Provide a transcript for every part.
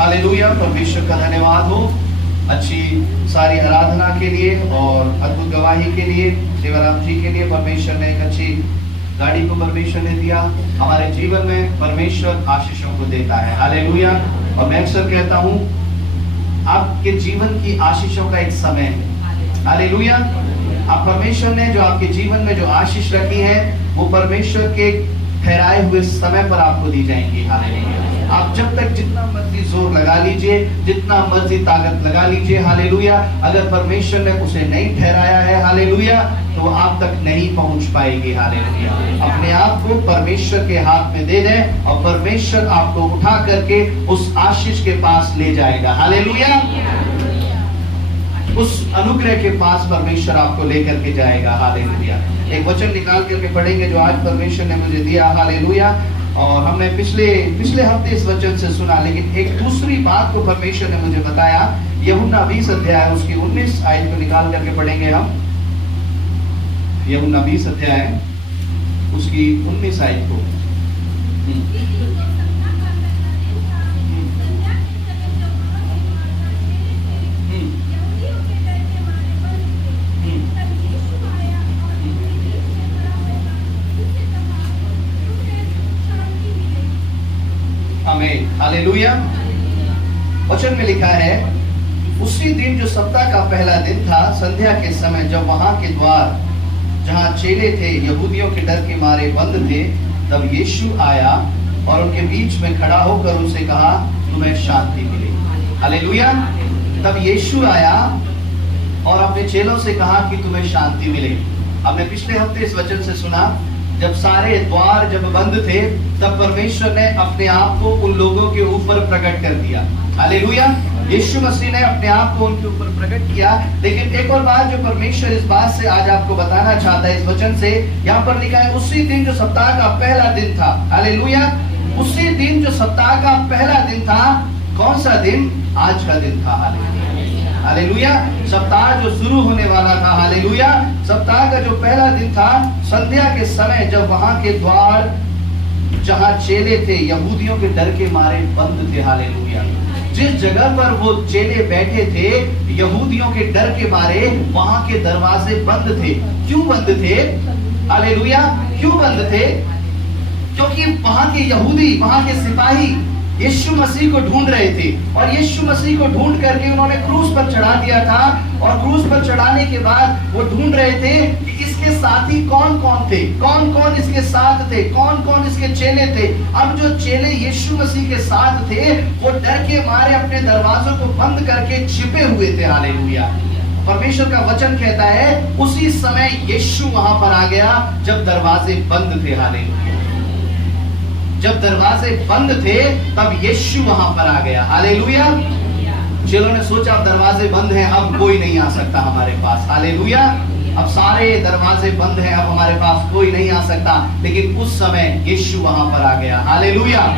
Hallelujah, परमेश्वर का धन्यवाद हो अच्छी सारी आराधना के लिए और अद्भुत गवाही के लिए। शिवराम जी के लिए परमेश्वर ने एक अच्छी गाड़ी को परमेश्वर ने दिया। हमारे जीवन में परमेश्वर आशीषों को देता है। हालेलुया। और मैं अक्सर कहता हूँ आपके जीवन की आशीषों का एक समय है। हालेलुया। आप परमेश्वर ने जो आपके जीवन में जो आशीष रखी है वो परमेश्वर के ठहराए हुए समय पर आपको दी जाएंगी। हालेलुया। आप जब तक जितना मर्जी जोर लगा लीजिए, जितना मर्जी ताकत लगा लीजिए, हालेलुया, अगर परमेश्वर ने उसे नहीं ठहराया है, हालेलुया, तो वो आप तक नहीं पहुंच पाएगी। हालेलुया। अपने आप को परमेश्वर के हाथ में दे दें और परमेश्वर आपको उठा करके उस आशीष के पास ले जाएगा। हालेलुया। उस अनुग्रह के पास परमेश्वर आपको लेकर के जाएगा। हालेलुया। एक वचन निकाल करके पढ़ेंगे जो आज परमेश्वर ने मुझे दिया। हालेलुया। और हमने पिछले हफ्ते इस वचन से सुना, लेकिन एक दूसरी बात को परमेश्वर ने मुझे बताया। यूहन्ना 20 अध्याय उसकी 19 आयत को निकाल करके पढ़ेंगे हम। यूहन्ना 20 अध्याय उसकी 19 आयत को। हालेलुया। वचन में लिखा है, उसी दिन जो सप्ताह का पहला दिन था, संध्या के समय जब वहां के द्वार जहां चेले थे यहूदियों के डर के मारे बंद थे, तब यीशु आया और उनके बीच में खड़ा होकर उनसे कहा, तुम्हें शांति मिले। हालेलुया। तब यीशु आया और अपने चेलों से कहा कि तुम्हें शांति मिले। हमने पिछले हफ्ते इस वचन से सुना, जब सारे द्वार जब बंद थे तब परमेश्वर ने अपने आप को उन लोगों के ऊपर प्रकट कर दिया। हालेलुया। यीशु मसीह ने अपने आप को उनके ऊपर प्रकट किया। लेकिन एक और बात जो परमेश्वर इस बात से आज आपको बताना चाहता है इस वचन से, यहाँ पर लिखा है, उसी दिन जो सप्ताह का पहला दिन था। हालेलुया। उसी दिन जो सप्ताह का पहला दिन था, कौन सा दिन? आज का दिन था। हालेलुया। सप्ताह जो शुरू होने वाला था। हालेलुया। सप्ताह का जो पहला दिन था, संध्या के समय जब वहां के द्वार जहां चेले थे यहूदियों के डर के मारे बंद थे। हालेलुया। जिस जगह पर वो चेले बैठे थे यहूदियों के डर के मारे वहां के दरवाजे बंद थे। क्यों बंद थे? हालेलुया। क्यों बंद थे? क्योंकि वहां के यहूदी, वहां के सिपाही यीशु मसीह को ढूंढ रहे थे और यीशु मसीह को ढूंढ करके उन्होंने क्रूस पर चढ़ा दिया था। और क्रूस पर चढ़ाने के बाद वो ढूंढ रहे थे कि इसके साथी कौन कौन थे, कौन कौन इसके साथ थे, कौन कौन इसके चेले थे। अब जो चेले यीशु मसीह के साथ थे वो डर के मारे अपने दरवाजों को बंद करके छिपे हुए थे। हालेलुया। परमेश्वर का वचन कहता है उसी समय यीशु वहां पर आ गया जब दरवाजे बंद थे। हालेलुया। जब दरवाजे बंद थे तब यीशु वहां पर आ गया। हालेलुया। चेलों ने सोचा अब दरवाजे बंद हैं, अब कोई नहीं आ सकता हमारे पास। हालेलुया। अब सारे दरवाजे बंद हैं, अब हमारे पास कोई नहीं आ सकता। लेकिन उस समय यीशु वहां पर आ गया। हालेलुया।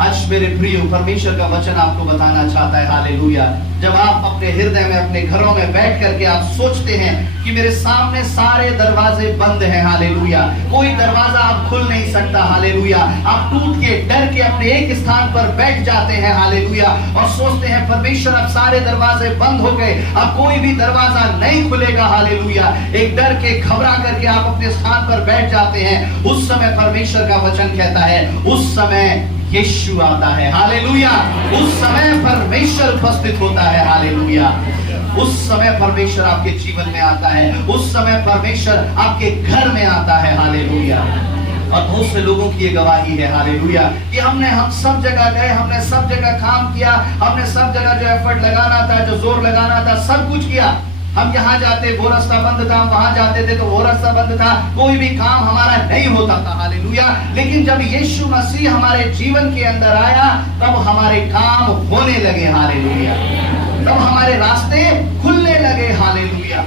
आज मेरे प्रिय, परमेश्वर का वचन आपको बताना चाहता है। हालेलुया। जब आप अपने हृदय में, अपने घरों में बैठ करके आप सोचते हैं कि मेरे सामने सारे दरवाजे बंद हैं। हालेलुया। कोई दरवाजा आप खुल नहीं सकता। हालेलुया। आप टूट के डर के अपने एक स्थान पर बैठ जाते हैं। हालेलुया। और सोचते हैं परमेश्वर अब सारे दरवाजे बंद हो गए, अब कोई भी दरवाजा नहीं खुलेगा। हालेलुया। एक डर के घबरा करके आप अपने स्थान पर बैठ जाते हैं। उस समय परमेश्वर का वचन कहता है उस समय यीशु आता है। हालेलुया। उस समय परमेश्वर उपस्थित होता है। हालेलुया। उस समय परमेश्वर आपके जीवन में आता है। उस समय परमेश्वर आपके घर में आता है। हालेलुया। और बहुत से लोगों की ये गवाही है। हालेलुया। कि हम सब जगह गए, हमने सब जगह काम किया, हमने सब जगह जो एफर्ट लगाना था, जो जोर लगाना था, सब कुछ किया। हम यहाँ जाते वो रास्ता बंद था, वहां जाते थे तो वो रास्ता बंद था, कोई भी काम हमारा नहीं होता था। हालेलुया। लेकिन जब यीशु मसीह हमारे जीवन के अंदर आया तब हमारे काम होने लगे। हालेलुया। तब हमारे रास्ते खुलने लगे। हालेलुया।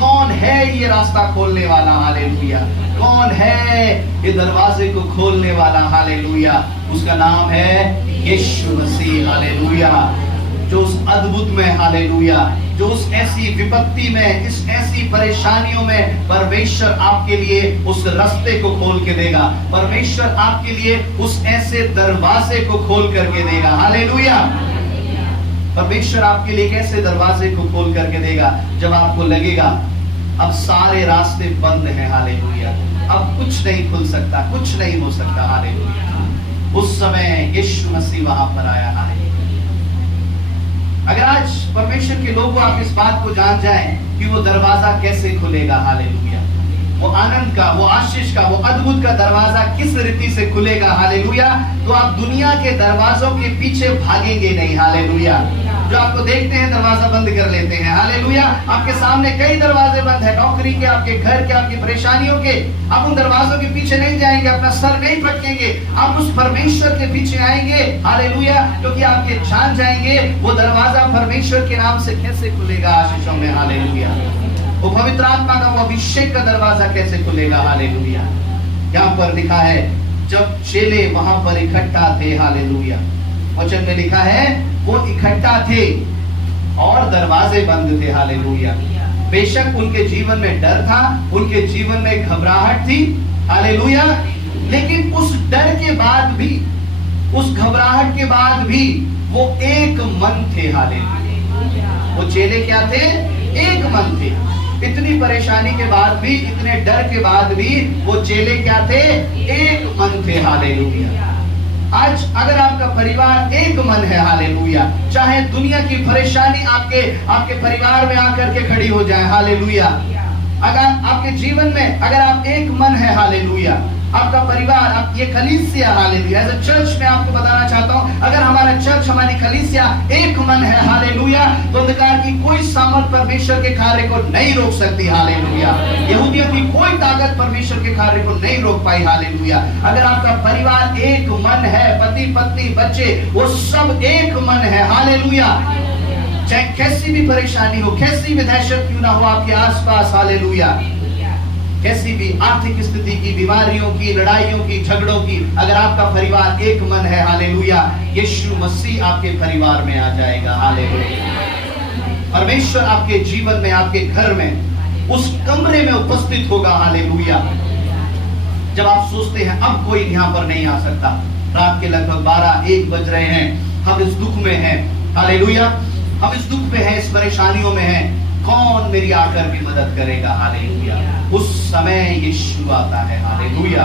कौन है ये रास्ता खोलने वाला? हालेलुया। कौन है ये दरवाजे को खोलने वाला? हालेलुया। उसका नाम है यीशु मसीह। हालेलुया। जो उस अद्भुत में, हालेलुया, जो उस ऐसी विपत्ति में, इस ऐसी परेशानियों में परमेश्वर आपके लिए उस रास्ते को खोल के देगा। परमेश्वर आपके लिए उस ऐसे दरवाजे को खोल करके देगा। हालेलुया। परमेश्वर आपके लिए कैसे दरवाजे को खोल करके देगा? जब आपको लगेगा अब सारे रास्ते बंद हैं। हालेलुया। अब कुछ नहीं खुल सकता, कुछ नहीं हो सकता। हालेलुया। उस समय यीशु मसीह वहां पर आया। हालेलुया। अगर आज परमेश्वर के लोगों आप इस बात को जान जाएं कि वो दरवाजा कैसे खुलेगा। हालेलुया। वो आनंद का, वो आशीष का, वो अद्भुत का दरवाजा किस रीति से खुलेगा। हालेलुया। तो आप दुनिया के दरवाजों के पीछे भागेंगे नहीं। हालेलुया। जो आपको देखते हैं दरवाजा बंद कर लेते हैं। हालेलुया। आपके सामने कई दरवाजे बंद है, नौकरी के, आपके घर के, आपकी परेशानियों के। आप उन दरवाजों के पीछे नहीं जाएंगे, अपना सर नहीं पटकेंगे, आप उस परमेश्वर के पीछे आएंगे। हालेलुया। क्योंकि आपके जान जाएंगे वो दरवाजा परमेश्वर के नाम से कैसे खुलेगा आशीषों में। हालेलुया। वो पवित्र आत्मा का, वो अभिषेक का दरवाजा कैसे खुलेगा। हालेलुया। यहाँ पर लिखा है जब चेले वहां पर इकट्ठा थे। हालेलुया। वचन में लिखा है वो इकट्ठा थे और दरवाजे बंद थे। हालेलुया। बेशक उनके जीवन में डर था, उनके जीवन में घबराहट थी। हालेलुया। लेकिन उस डर के बाद भी, उस घबराहट के बाद भी वो एक मन थे। हालेलुया। वो चेले क्या थे? एक मन थे। इतनी परेशानी के बाद भी, इतने डर के बाद भी वो चेले क्या थे? एक मन थे। हालेलुया। आज अगर आपका परिवार एक मन है। हालेलुया। चाहे दुनिया की परेशानी आपके परिवार में आकर के खड़ी हो जाए। हालेलुया। अगर आपके जीवन में अगर आप एक मन है। हालेलुया। आपका परिवार, आप ये कलीसिया। हालेलुया। एज अ चर्च में आपको बताना चाहता हूं, अगर हमारा चर्च, हमारी कलीसिया एक मन है। हालेलुया। तो अंधकार की कोई सामर्थ परमेश्वर के कार्य को नहीं रोक सकती। हालेलुया। यहूदियों की कोई ताकत परमेश्वर के कार्य को नहीं रोक पाई। हालेलुया। अगर आपका परिवार एक मन है, पति पत्नी बच्चे वो सब एक मन है। हालेलुया। चाहे कैसी भी परेशानी हो, कैसी भी दहशत क्यों ना हो आपके आसपास। हालेलुया। कैसी भी आर्थिक स्थिति की, बीमारियों की, लड़ाइयों की, झगड़ों की, अगर आपका परिवार एक मन है। हालेलुया। यीशु मसीह आपके परिवार में आ जाएगा। हालेलुया। परमेश्वर आपके जीवन में, आपके घर में, उस कमरे में उपस्थित होगा। हालेलुया। जब आप सोचते हैं अब कोई यहाँ पर नहीं आ सकता, रात के लगभग 12-1 बज रहे हैं, हम इस दुख में हैं। हालेलुया। हम इस दुख में हैं, इस परेशानियों में हैं, कौन मेरी आकर भी मदद करेगा। हालेलुया। उस समय यीशु आता है। हालेलुया।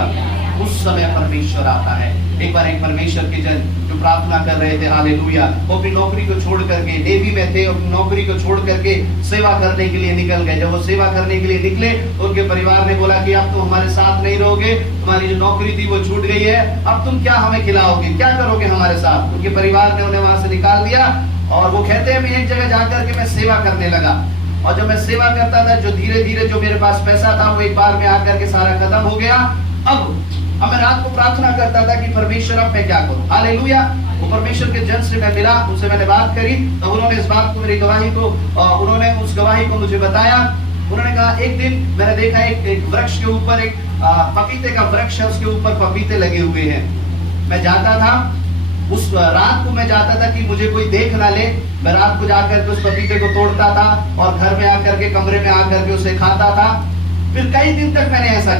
उस समय परमेश्वर आता है। एक बार एक परमेश्वर के जन जो प्रार्थना कर रहे थे। हालेलुया। वो अपनी नौकरी को छोड़ करके, नेवी में थे, अपनी नौकरी को छोड़ करके सेवा करने के लिए निकल गए। जब वो सेवा करने के लिए निकले, उनके परिवार ने बोला कि अब तुम हमारे साथ नहीं रहोगे, तुम्हारी जो नौकरी थी वो छूट गई है, अब तुम क्या हमें खिलाओगे, क्या करोगे हमारे साथ। उनके परिवार ने उन्हें वहां से निकाल दिया और वो कहते हैं मैं एक जगह जाकर के मैं सेवा करने लगा, और जब मैं सेवा करता था जो धीरे धीरे जो मेरे पास पैसा था वो एक बार में आकर के सारा खत्म हो गया। अब मैं रात को प्रार्थना करता था कि परमेश्वर अब मैं क्या करूं। हालेलुया। वो परमेश्वर के जन से मैं मिला, उनसे मैंने बात करी, तो उन्होंने इस बात को, मेरी गवाही को, उन्होंने उस गवाही को मुझे बताया। उन्होंने कहा एक दिन मैंने देखा एक वृक्ष के ऊपर, एक पपीते का वृक्ष है, उसके ऊपर पपीते लगे हुए हैं। मैं जाता था, उस रात को मैं जाता था कि मुझे कोई देख ना ले, मैं रात को जाकर के उस पपीते को तोड़ता था और घर में आकर के, कमरे में आकर के उसे खाता था। फिर कई दिन तक मैंने ऐसा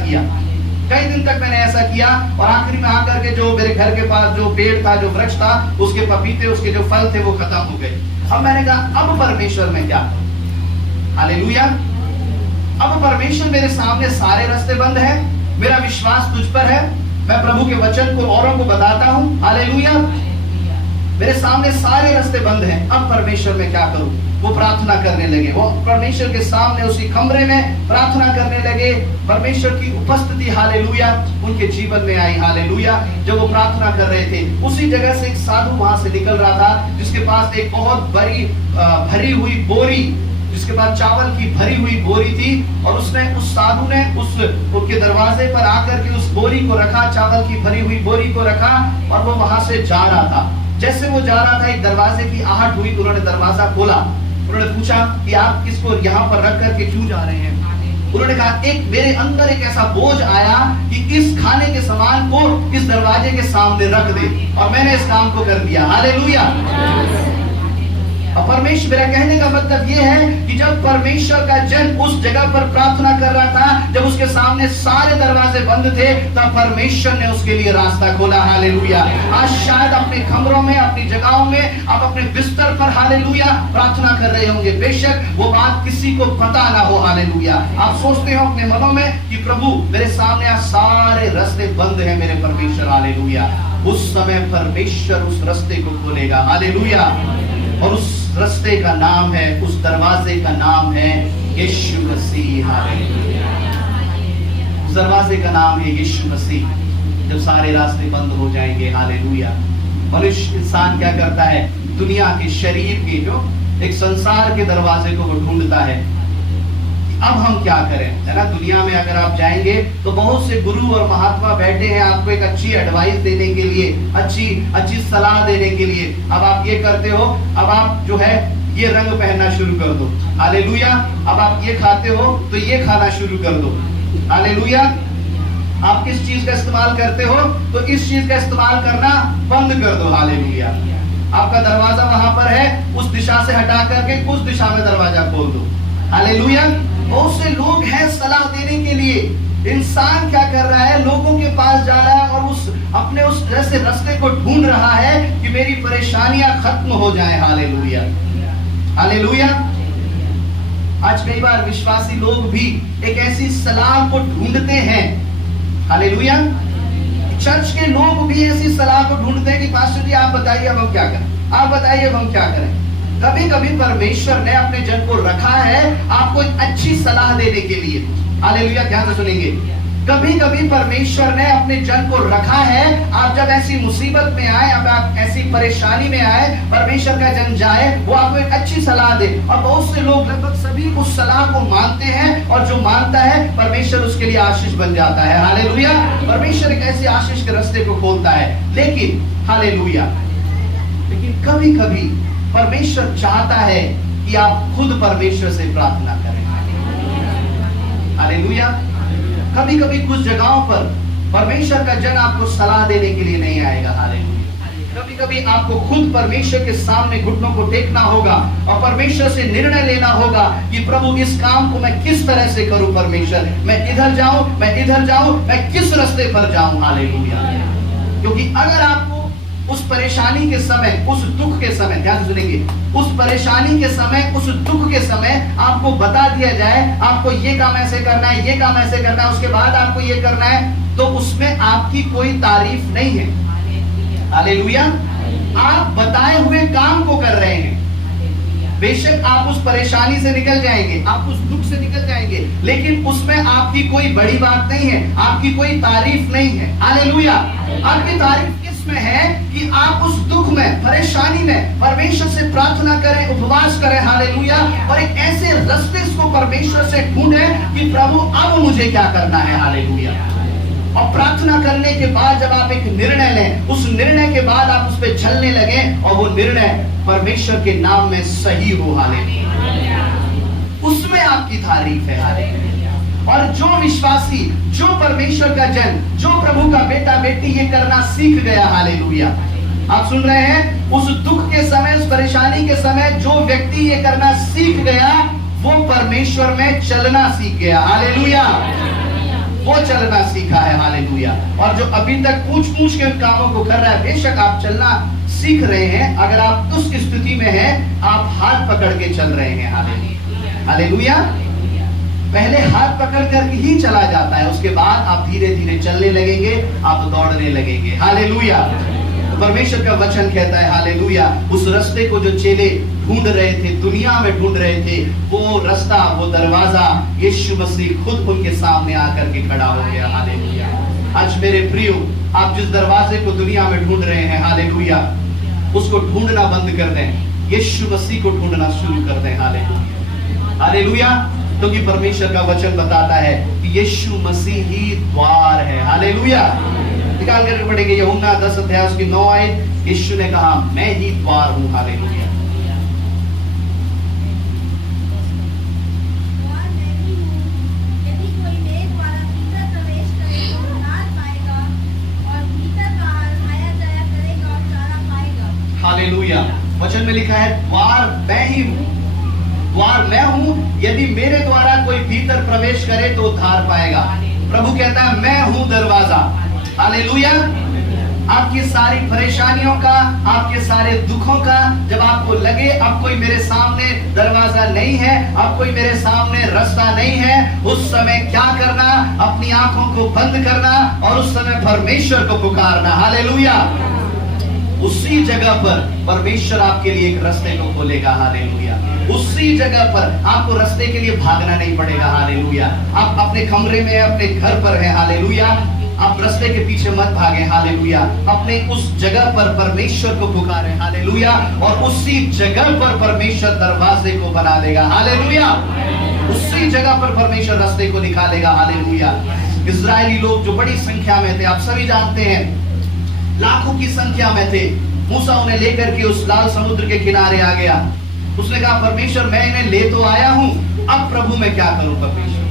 किया, और आखिरी में आकर के जो मेरे घर के पास जो पेड़ था, जो वृक्ष था, उसके पपीते, उसके जो फल थे वो खत्म हो गए। अब मैंने कहा अब परमेश्वर में क्या करूं। हालेलुया। अब परमेश्वर मेरे सामने सारे रास्ते बंद है, मेरा विश्वास तुझ पर है, मैं प्रभु के वचन को औरों को बताता हूं। हालेलुया। मेरे सामने सारे रास्ते बंद हैं, अब परमेश्वर में क्या करूं। वो प्रार्थना करने लगे, वो परमेश्वर के सामने उसी कमरे में प्रार्थना करने लगे। परमेश्वर की उपस्थिति, हालेलुया, उनके जीवन में आई। हालेलुया। जब वो प्रार्थना कर रहे थे, उसी जगह से एक साधु वहां से निकल रहा था, जिसके पास एक बहुत बड़ी भरी हुई बोरी, जिसके पास चावल की भरी हुई बोरी थी, और उसने, उस साधु ने उनके दरवाजे पर आकर के उस बोरी को रखा, चावल की भरी हुई बोरी को रखा, और वो वहां से जा रहा था। जैसे वो जा रहा था, एक दरवाजे की आहट हुई, तो उन्होंने दरवाजा खोला। उन्होंने पूछा कि आप किसको यहाँ पर रख करके क्यों जा रहे हैं। उन्होंने कहा एक मेरे अंदर एक ऐसा बोझ आया कि इस खाने के सामान को इस दरवाजे के सामने रख दे, और मैंने इस काम को कर दिया। हालेलुया। और परमेश्वर, मेरा कहने का मतलब ये है कि जब परमेश्वर का जन उस जगह पर प्रार्थना कर रहा था, जब उसके सामने सारे दरवाजे बंद थे, तब परमेश्वर ने उसके लिए रास्ता खोला। हालेलुया। आज शायद अपने कमरों में, अपनी जगहों में, आप अपने बिस्तर पर हालेलुया प्रार्थना कर रहे होंगे। बेशक वो बात किसी को पता ना हो। हालेलुया। आप सोचते हो अपने मनों में कि प्रभु मेरे सामने आज सारे रास्ते बंद हैं मेरे परमेश्वर। हालेलुया। उस समय परमेश्वर उस रास्ते को खोलेगा। हालेलुया। और उस रास्ते का नाम है, उस दरवाजे का नाम है यीशु मसीह। हालेलुया। उस दरवाजे का नाम है यीशु मसीह। जब सारे रास्ते बंद हो जाएंगे, हालेलुया, मनुष्य इंसान क्या करता है? दुनिया के, शरीर के, जो एक संसार के दरवाजे को वो ढूंढता है। अब हम क्या करें, है ना? दुनिया में अगर आप जाएंगे तो बहुत से गुरु और महात्मा बैठे हैं आपको एक अच्छी एडवाइस देने के लिए, अच्छी सलाह देने के लिए। अब आप ये करते हो, अब आप जो है ये रंग पहनना शुरू कर दो। हालेलुया। अब आप ये खाते हो तो ये खाना शुरू कर दो। हालेलुया। आप किस चीज का इस्तेमाल करते हो तो इस चीज का इस्तेमाल करना बंद कर दो। हालेलुया। आपका दरवाजा वहां पर है, उस दिशा से हटा करके उस दिशा में दरवाजा खोल दो। हालेलुया। बहुत से लोग हैं सलाह देने के लिए। इंसान क्या कर रहा है? लोगों के पास जा रहा है और अपने उस ऐसे रास्ते को ढूंढ रहा है कि मेरी परेशानियां खत्म हो जाए। हालेलुया। हालेलुया। आज कई बार विश्वासी लोग भी एक ऐसी सलाह को ढूंढते हैं। हालेलुया। चर्च के लोग भी ऐसी सलाह को ढूंढते हैं कि पास्टर जी आप बताइए अब हम क्या करें, आप बताइए अब हम क्या करें। कभी कभी परमेश्वर ने अपने जन को रखा है आपको एक अच्छी सलाह देने के लिए। हालेलुया। ध्यान से सुनेंगे। कभी कभी परमेश्वर ने अपने जन को रखा है, आप जब ऐसी मुसीबत में आए, अब आप ऐसी परेशानी में आए, परमेश्वर का जन जाए, वो आपको एक अच्छी सलाह दे। और बहुत से लोग, लगभग सभी उस सलाह को मानते हैं, और जो मानता है परमेश्वर उसके लिए आशीष बन जाता है। हालेलुया। परमेश्वर एक ऐसे आशीष के रास्ते को खोलता है। लेकिन हालेलुया, लेकिन कभी कभी परमेश्वर चाहता है कि आप खुद परमेश्वर से प्रार्थना करें। हालेलुया। कभी कभी कुछ जगहों पर परमेश्वर का जन आपको सलाह देने के लिए नहीं आएगा। हालेलुया। कभी कभी आपको खुद परमेश्वर के सामने घुटनों को टेकना होगा और परमेश्वर से निर्णय लेना होगा कि प्रभु इस काम को मैं किस तरह से करूं। परमेश्वर, मैं इधर जाऊं, मैं इधर जाऊं, मैं किस रास्ते पर जाऊं। हालेलुया। क्योंकि अगर आपको उस परेशानी के समय, उस दुख के समय, ध्यान से सुनेंगे, उस परेशानी के समय, उस दुख के समय आपको बता दिया जाए आपको ये काम ऐसे करना है, ये काम ऐसे करना है, उसके बाद आपको ये करना है, तो उसमें आपकी कोई तारीफ नहीं है। हालेलुया। आप बताए हुए काम को कर रहे हैं। बेशक आप उस परेशानी से निकल जाएंगे, आप उस दुख से निकल जाएंगे, लेकिन उसमें आपकी कोई बड़ी बात नहीं है, आपकी कोई तारीफ नहीं है। हालेलुया। आपकी तारीफ किसमें है कि आप उस दुख में, परेशानी में परमेश्वर से प्रार्थना करें, उपवास करें। हालेलुया। और एक ऐसे रास्ते को परमेश्वर से ढूंढें कि प्रभु अब मुझे क्या करना है। हालेलुया। और प्रार्थना करने के बाद जब आप एक निर्णय लें, उस निर्णय के बाद आप उस पर चलने लगे और वो निर्णय परमेश्वर के नाम में सही हो। हालेलुया। उसमें आपकी तारीफ है। हालेलुया। और जो विश्वासी, जो परमेश्वर का जन, जो प्रभु का बेटा बेटी ये करना सीख गया। हालेलुया। आप सुन रहे हैं? उस दुख के समय, उस परेशानी के समय जो व्यक्ति ये करना सीख गया, वो परमेश्वर में चलना सीख गया। हालेलुया। वो चलना सीखा है। हालेलुया। और जो अभी तक पूछ पूछ के उन कामों को कर रहा है, बेशक आप चलना सीख रहे हैं। अगर आप उस स्थिति में हैं, आप हाथ पकड़ के चल रहे हैं। हालेलुया। हालेलुया। पहले हाथ पकड़ कर ही चला जाता है, उसके बाद आप धीरे धीरे चलने लगेंगे, आप दौड़ने लगेंगे। हालेलुया। परमेश्वर का वचन कहता है, हालेलुया, उस रास्ते को जो चेले ढूंढ रहे थे, दुनिया में ढूंढ रहे थे, वो रास्ता, वो दरवाजा यीशु मसीह खुद उनके सामने आकर के खड़ा हो गया। हालेलुया। आज मेरे प्रियो, आप जिस दरवाजे को दुनिया में ढूंढ रहे हैं, हालेलुया, उसको ढूंढना बंद कर दें, यीशु मसीह को ढूंढना शुरू कर दें। हालेलुया। हालेलुया। क्योंकि परमेश्वर का वचन बताता है कि यीशु मसीह ही द्वार है। हालेलुया। निकाल कर पढ़ेंगे यूहन्ना 10 अध्याय उसकी 9 आयत। यीशु ने कहा, मैं ही द्वार हूं। हालेलुया। हालेलुया। वचन में लिखा है द्वार मैं ही हूं, द्वार मैं हूं, यदि मेरे द्वारा कोई भीतर प्रवेश करे तो उद्धार पाएगा। प्रभु कहता है मैं हूं दरवाजा। हालेलुया। आपकी सारी परेशानियों का, आपके सारे दुखों का जब आपको लगे अब कोई मेरे सामने दरवाजा नहीं है, अब कोई मेरे सामने रास्ता नहीं है, उस समय क्या करना? अपनी आंखों को बंद करना और उस समय परमेश्वर को पुकारना। हालेलुया। उसी जगह पर परमेश्वर आपके लिए एक रास्ते को खोलेगा। हालेलुया। उसी जगह पर आपको रास्ते के लिए भागना नहीं पड़ेगा। हालेलुया। आप अपने कमरे में, अपने घर पर हैं। हालेलुया। आप रास्ते के पीछे मत भागे। हालेलुया। अपने उस जगह पर परमेश्वर को पुकारें। हालेलुया। और उसी जगह पर परमेश्वर दरवाजे को बना देगा। हालेलुया। उसी जगह पर परमेश्वर रास्ते को निकालेगा। हालेलुया। इस्राएली लोग जो बड़ी संख्या में थे, आप सभी जानते हैं, लाखों की संख्या में थे। मूसा उन्हें लेकर के उस लाल समुद्र के किनारे आ गया। उसने कहा परमेश्वर मैं इन्हें ले तो आया हूं, अब प्रभु मैं क्या करूं? परमेश्वर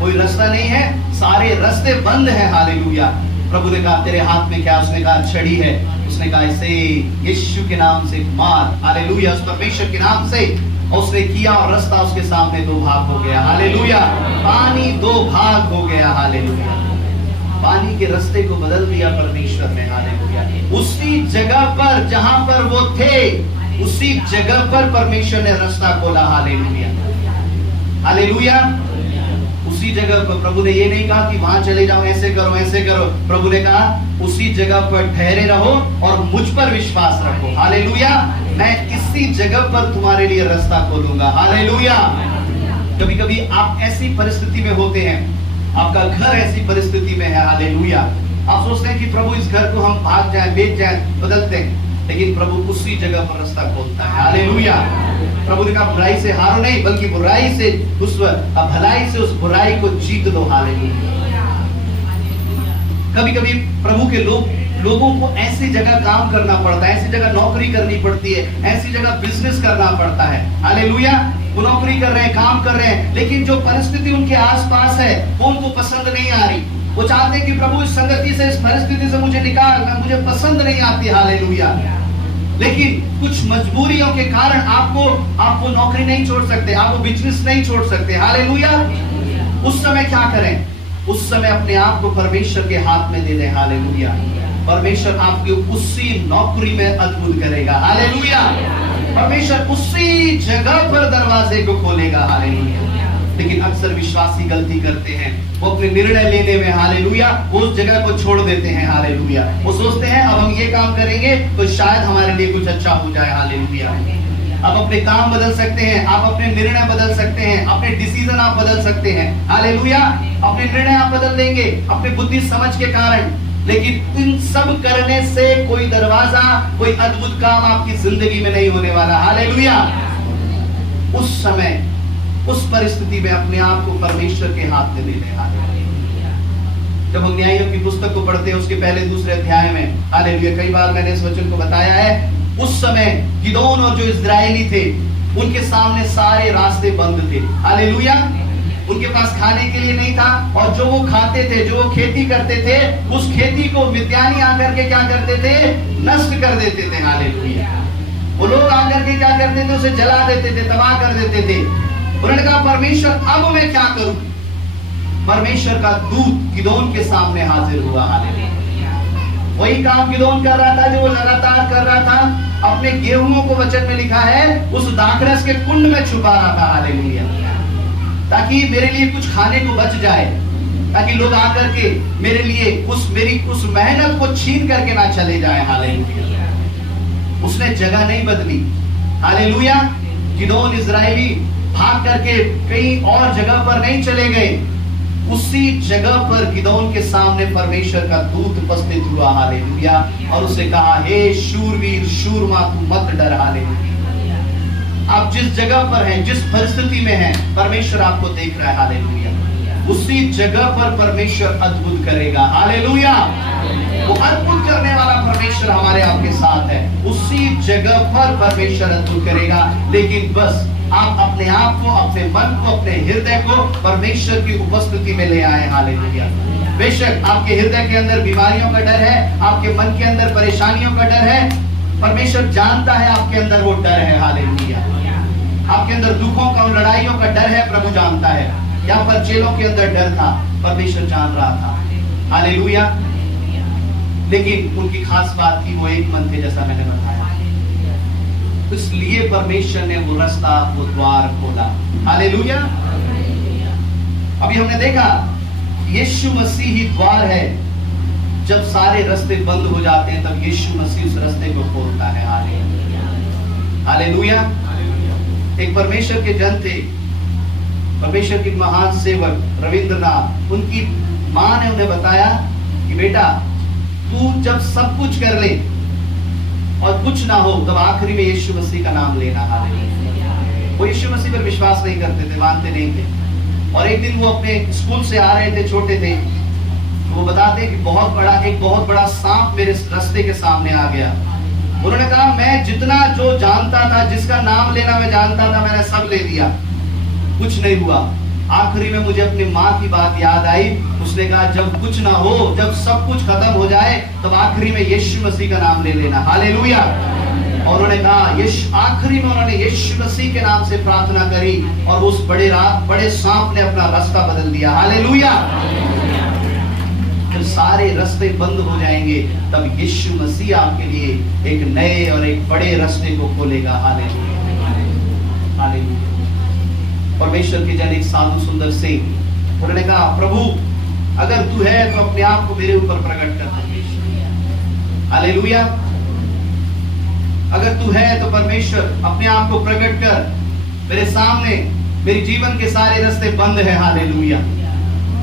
कोई रास्ता नहीं है, सारे रास्ते बंद हैं। हालेलुया। प्रभु ने कहा तेरे हाथ में क्या? उसने कहा छड़ी है। उसने कहा इसे यीशु के नाम से मार। हालेलुया। उस परमेश्वर के नाम से उसने किया और रास्ता उसके सामने दो भाग हो गया। हालेलुया। पानी दो भाग हो गया। हालेलुया। पानी के रास्ते को बदल दिया परमेश्वर ने। हालेलुया। उसी जगह पर जहां पर वो थे, उसी जगह पर परमेश्वर ने रास्ता खोला। हालेलुया। हालेलुया। उसी जगह पर प्रभु ने ये नहीं कहा कि वहां चले जाओ, ऐसे करो ऐसे करो। प्रभु ने कहा उसी जगह पर ठहरे रहो और मुझ पर विश्वास रखो। हालेलुया। मैं इसी जगह पर तुम्हारे लिए रास्ता खोलूंगा। हालेलुया। कभी कभी आप ऐसी परिस्थिति में होते हैं, आपका घर ऐसी परिस्थिति में है। हालेलुया। आप सोचते हैं कि प्रभु इस घर को हम भाग जाएं, बेच जाएं, बदलते हैं, लेकिन प्रभु उसी जगह पर रास्ता खोलता है। हालेलुया। प्रभु ने कहा बुराई से हारो नहीं, बल्कि बुराई से उस भलाई से उस बुराई को जीत लो। हालेलुया। कभी कभी प्रभु के लोगों को ऐसी जगह काम करना पड़ता है, ऐसी जगह नौकरी करनी पड़ती है, ऐसी जगह बिजनेस करना पड़ता है। हालेलुया। वो नौकरी कर रहे हैं, काम कर रहे हैं, लेकिन जो परिस्थिति उनके आसपास है वो उनको पसंद नहीं आ रही। वो चाहते हैं कि प्रभु इस संगति से, इस परिस्थिति से मुझे निकाल, मुझे पसंद नहीं आती। हालेलुया। लेकिन कुछ मजबूरियों के कारण आप वो नौकरी नहीं छोड़ सकते, आप वो बिजनेस नहीं छोड़ सकते। हालेलुया। उस समय क्या करें? उस समय अपने आप को परमेश्वर के हाथ में दे दें। हालेलुया। परमेश्वर आपकी उसी नौकरी में अद्भुत करेगा। हालेलुया। परमेश्वर उसी जगह पर दरवाजे को खोलेगा। हालेलुया। लेकिन अक्सर विश्वासी गलती करते हैं, वो अपने निर्णय लेने में, हालेलुया, वो उस जगह को छोड़ देते हैं। हालेलुया। वो सोचते हैं अब हम ये काम करेंगे तो शायद हमारे लिए कुछ अच्छा हो जाए। हालेलुया। आप अपने काम बदल सकते हैं, आप अपने निर्णय बदल सकते हैं, अपने डिसीजन आप बदल सकते हैं। हालेलुया। अपने निर्णय आप बदल देंगे अपने बुद्धि समझ के कारण, लेकिन इन सब करने से कोई दरवाजा, कोई अद्भुत काम आपकी जिंदगी में नहीं होने वाला। हालेलुया। उस समय, उस परिस्थिति में अपने आप को परमेश्वर के हाथ में दे दें। हालेलुया। जब हम न्यायों की पुस्तक को पढ़ते हैं उसके पहले दूसरे अध्याय में, हालेलुया, कई बार मैंने इस वचन को बताया है, उस समय गिदोन और जो इस्राएली थे उनके सामने सारे रास्ते बंद थे। हालेलुया। उनके पास खाने के लिए नहीं था, और जो वो खाते थे, जो वो खेती करते थे, उस खेती को मिद्यानी आकर के क्या करते थे? नष्ट कर देते थे। हालेलुया। वो लोग आकर के क्या करते थे? उसे जला देते थे, तबाह कर देते थे। उन्होंने कहा परमेश्वर अब मैं क्या करूं? परमेश्वर का दूत गिदोन के सामने हाजिर हुआ। हालेलुया। वही काम गिदोन कर रहा था जो वो लगातार कर रहा था। अपने गेहूं को, वचन में लिखा है, उस दाखरस के कुंड में छुपा रहा था। हालेलुया। ताकि मेरे लिए कुछ खाने को बच जाए, ताकि लोग आकर के मेरे लिए मेरी उस मेहनत को छीन करके ना चले जाए। हालेलुया। उसने जगह नहीं बदली। हालेलुया। गिदोन इजरायली भाग करके कहीं और जगह पर नहीं चले गए, उसी जगह पर गिदोन के सामने परमेश्वर का दूत उपस्थित हुआ। हालेलुया। और उसे कहा, हे शूरवीर, शूरमा, तू मत डर। हालेलुया। आप जिस जगह पर हैं, जिस परिस्थिति में हैं, परमेश्वर आपको देख रहा है। हालेलुया। उसी जगह पर परमेश्वर अद्भुत करेगा। हालेलुया। वो अद्भुत करने वाला परमेश्वर हमारे आपके साथ है। उसी जगह पर परमेश्वर अद्भुत करेगा, लेकिन बस आप अपने आप को, अपने मन को, अपने हृदय को परमेश्वर की उपस्थिति में ले आए। हालेलुया। बेशक आपके हृदय के अंदर बीमारियों का डर है, आपके मन के अंदर परेशानियों का डर है, परमेश्वर जानता है आपके अंदर वो डर है। हालेलुया। आपके अंदर दुखों का और लड़ाइयों का डर है, प्रभु जानता है। यहाँ पर चेलों के अंदर डर था, परमेश्वर जान रहा था। हालेलुया। लेकिन उनकी खास बात थी, वो एक मन थे, जैसा मैंने बताया। इसलिए परमेश्वर ने वो रास्ता, वो द्वार खोला। हालेलुया। अभी हमने देखा यीशु मसीह ही द्वार है। जब सारे रास्ते बंद हो जाते हैं तब यीशु मसीह उस रास्ते को खोलता है। हालेलुया। एक परमेश्वर के जन थे, परमेश्वर के महान सेवक रविंद्रनाथ। उनकी मां ने उन्हें बताया कि बेटा तू जब सब कुछ कर ले और कुछ ना हो तब आखिरी में यीशु मसीह का नाम लेना। हालेलुया। वो यीशु मसीह पर विश्वास नहीं करते थे, मानते नहीं थे। और एक दिन वो अपने स्कूल से आ रहे थे, छोटे थे, वो बताते कि एक बहुत बड़ा सांप मेरे रास्ते के सामने आ गया। उन्होंने कहा मैं जितना जो जानता था, जिसका नाम लेना मैं जानता था, मैंने सब ले दिया, कुछ नहीं हुआ। आखिरी में मुझे अपनी माँ की बात याद आई। उसने कहा जब कुछ ना हो, जब सब कुछ खत्म हो जाए तब आखिरी में यीशु मसीह का नाम ले लेना। हालेलुया। और उन्होंने कहा आखिरी में उन्होंने यीशु मसीह के नाम से प्रार्थना करी और उस बड़े सांप ने अपना रास्ता बदल दिया। हालेलुया। जब सारे रास्ते बंद हो जाएंगे तब यीशु मसीह आपके लिए एक नए और एक बड़े रास्ते को खोलेगा। हालेलुया। हालेलुया। परमेश्वर के जन एक साधु सुंदर सिंह, उन्होंने कहा प्रभु अगर तू है तो अपने आप को मेरे ऊपर प्रकट कर। हालेलुया। अगर तू है तो परमेश्वर अपने आप को प्रकट कर मेरे सामने। मेरे जीवन के सारे रास्ते बंद हैं। हालेलुया।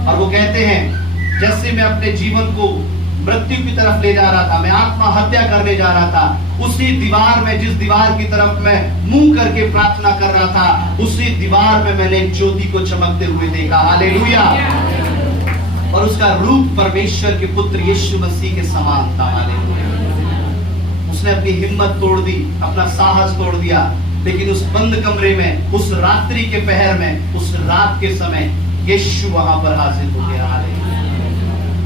और वो कहते हैं जैसे मैं अपने जीवन को मृत्यु की तरफ ले जा रहा था, मैं आत्महत्या करने जा रहा था, उसी दीवार में, जिस दीवार की तरफ मैं मुंह करके प्रार्थना कर रहा था, उसी दीवार में मैंने एक ज्योति को चमकते हुए देखा। हालेलुया। और उसका रूप परमेश्वर के पुत्र यीशु मसीह के समान था। हालेलुया। उसने अपनी हिम्मत तोड़ दी, अपना साहस तोड़ दिया, लेकिन उस बंद कमरे में, उस रात्रि के पहर में, उस रात के समय यीशु वहां पर हाजिर हो गया। हालेलुया।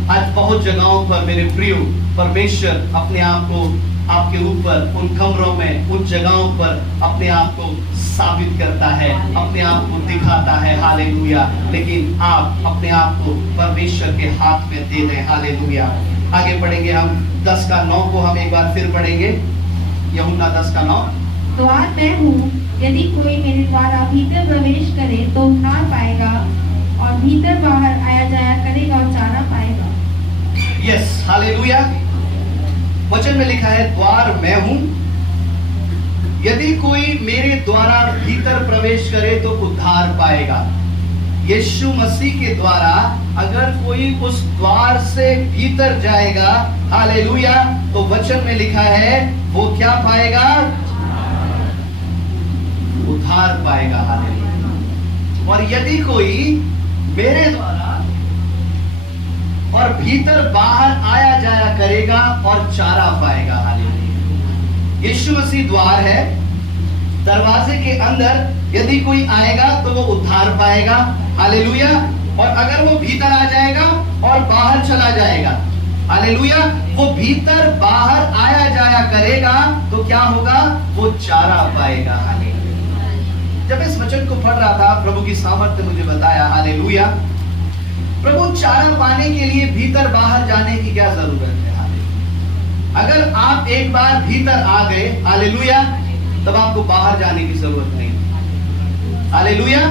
आज बहुत जगहों पर मेरे प्रियो परमेश्वर अपने आप को आपके ऊपर, उन कमरों में, उन जगहों पर अपने आप को साबित करता है, अपने आप को दिखाता है। हालेलुया। लेकिन आप अपने आप को परमेश्वर के हाथ में दे दें। हालेलुया। आगे पढ़ेंगे हम 10:9 को हम एक बार फिर पढ़ेंगे। यूहन्ना 10:9। द्वार मैं हूँ, यदि कोई मेरे द्वारा भीतर प्रवेश करे तो उद्धार पाएगा और भीतर बाहर आया जाया करेगा और चारा पाएगा। यस। हालेलुया। वचन में लिखा है द्वार मैं हूं, यदि कोई मेरे द्वारा भीतर प्रवेश करे तो उद्धार पाएगा। यीशु मसीह के द्वारा अगर कोई उस द्वार से भीतर जाएगा, हालेलुया, तो वचन में लिखा है वो क्या पाएगा? उद्धार पाएगा। हालेलुया। और यदि कोई मेरे द्वारा और भीतर बाहर आया जाया करेगा और चारा पाएगा। हालेलुया। यीशु मसीह द्वार है, दरवाजे के अंदर यदि कोई आएगा तो वो उद्धार पाएगा। हालेलुया। और अगर वो भीतर आ जाएगा और बाहर चला जाएगा, हालेलुया, वो भीतर बाहर आया जाया करेगा तो क्या होगा? वो चारा पाएगा। हालेलुया। जब इस वचन को पढ़ रहा था, प्रभु की सामर्थ्य मुझे बताया, हालेलुया, प्रभु चारा पाने के लिए भीतर बाहर जाने की क्या जरूरत है? हालेलुया। अगर आप एक बार भीतर आ गए, हालेलुया, तब आपको बाहर जाने की जरूरत नहीं। हालेलुया।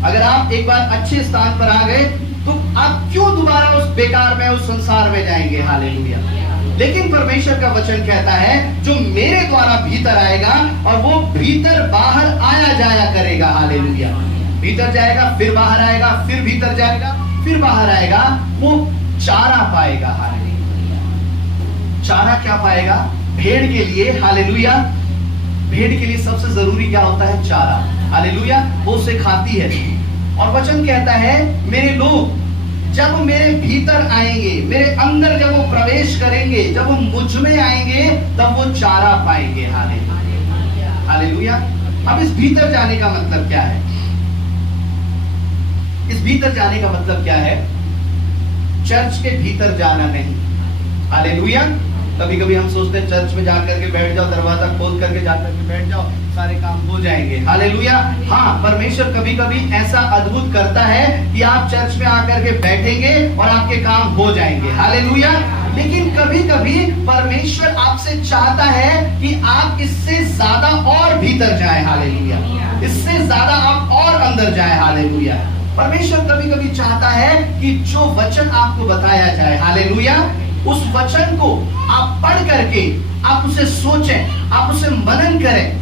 अगर आप एक बार अच्छे स्थान पर आ गए तो आप क्यों दोबारा उस बेकार में, उस संसार में जाएंगे? हालेलुया। लेकिन परमेश्वर का वचन कहता है जो मेरे द्वारा भीतर आएगा और वो भीतर बाहर आया जाया करेगा। हालेलुया। भीतर जाएगा, फिर बाहर आएगा, फिर भीतर जाएगा, फिर बाहर आएगा, वो चारा पाएगा। हालेलुया। चारा क्या पाएगा? भेड़ के लिए, हालेलुया, भेड़ के लिए सबसे जरूरी क्या होता है? चारा। हालेलुया। वो उसे खाती है। और वचन कहता है मेरे लोग जब मेरे भीतर आएंगे, मेरे अंदर जब वो प्रवेश करेंगे, जब वो मुझ में आएंगे, तब वो चारा पाएंगे। हालेलुया। हालेलुया। अब इस भीतर जाने का मतलब क्या है? इस भीतर जाने का मतलब क्या है? चर्च के भीतर जाना नहीं। हालेलुया। कभी कभी हम सोचते हैं चर्च में जाकर के बैठ जाओ, दरवाजा खोल करके जाकर के बैठ जाओ, सारे काम हो जाएंगे। हालेलुया। हाँ, परमेश्वर कभी कभी ऐसा अद्भुत करता है कि आप चर्च में आकर के बैठेंगे और आपके काम हो जाएंगे। हालेलुया। लेकिन कभी कभी परमेश्वर आपसे चाहता है कि आप इससे ज्यादा और भीतर जाएं। हालेलुया। इससे ज्यादा आप और अंदर जाएं। हालेलुया। परमेश्वर कभी कभी चाहता है कि जो वचन आपको बताया जाए, हालेलुया, उस वचन को आप पढ़ करके आप उसे सोचें, आप उसे मनन करें।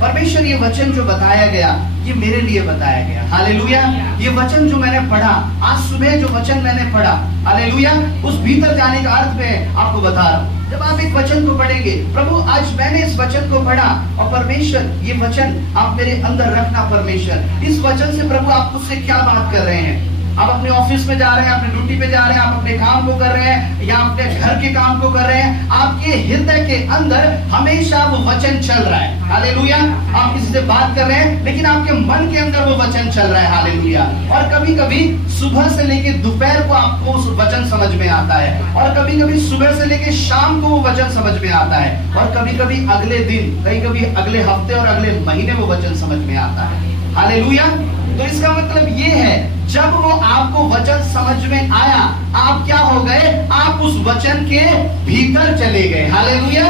परमेश्वर ये वचन जो बताया गया, ये मेरे लिए बताया गया। हालेलुया। ये वचन जो मैंने पढ़ा, आज सुबह जो वचन मैंने पढ़ा, हालेलुया, उस भीतर जाने का अर्थ मैं आपको बता रहा हूँ। जब आप एक वचन को पढ़ेंगे, प्रभु आज मैंने इस वचन को पढ़ा और परमेश्वर ये वचन आप मेरे अंदर रखना। परमेश्वर इस वचन से प्रभु आप मुझसे क्या बात कर रहे हैं। आप अपने ऑफिस में जा रहे हैं, अपने ड्यूटी पे जा रहे हैं, आप अपने काम को कर रहे हैं या अपने घर के काम को कर रहे हैं, आपके हृदय के अंदर हमेशा वो वचन चल रहा है। हालेलुया। आप किसी से बात कर रहे हैं लेकिन आपके मन के अंदर वो वचन चल रहा है। हालेलुया। और कभी कभी सुबह से लेके दोपहर को आपको उस वचन समझ में आता है, और कभी कभी सुबह से लेके शाम को वो वचन समझ में आता है, और कभी कभी अगले दिन, कभी कभी अगले हफ्ते और अगले महीने वो वचन समझ में आता है। हालेलुया। तो इसका मतलब ये है, जब वो आपको वचन समझ में आया, आप क्या हो गए, आप उस वचन के भीतर चले गए। हालेलुया।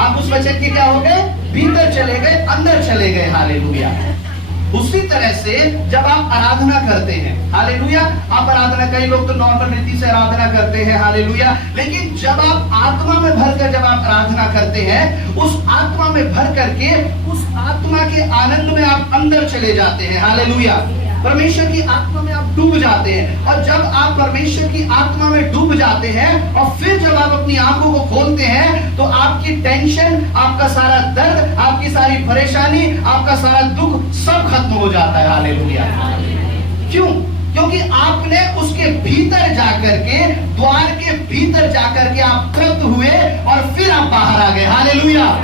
आप उस वचन के क्या हो गए, भीतर चले गए, अंदर चले गए। हालेलुया। उसी तरह से जब आप आराधना करते हैं, हालेलुया, आप आराधना, कई लोग तो नॉर्मल रीति से आराधना करते हैं, हालेलुया, लेकिन जब आप आत्मा में भरकर जब आप आराधना करते हैं, उस आत्मा में भर करके उस आत्मा के आनंद में आप अंदर चले जाते हैं। हालेलुया। परमेश्वर की आत्मा में आप डूब जाते हैं, और जब आप परमेश्वर की आत्मा में डूब जाते हैं और फिर जब आप अपनी आंखों को खोलते हैं, तो आपकी टेंशन, आपका सारा दर्द, आपकी सारी परेशानी, आपका सारा दुख सब खत्म हो जाता है। हालेलुया। क्यों? क्योंकि आपने उसके भीतर जाकर के, द्वार के भीतर जाकर के आप तृप्त हुए और फिर आप बाहर आ गए। हालेलुया।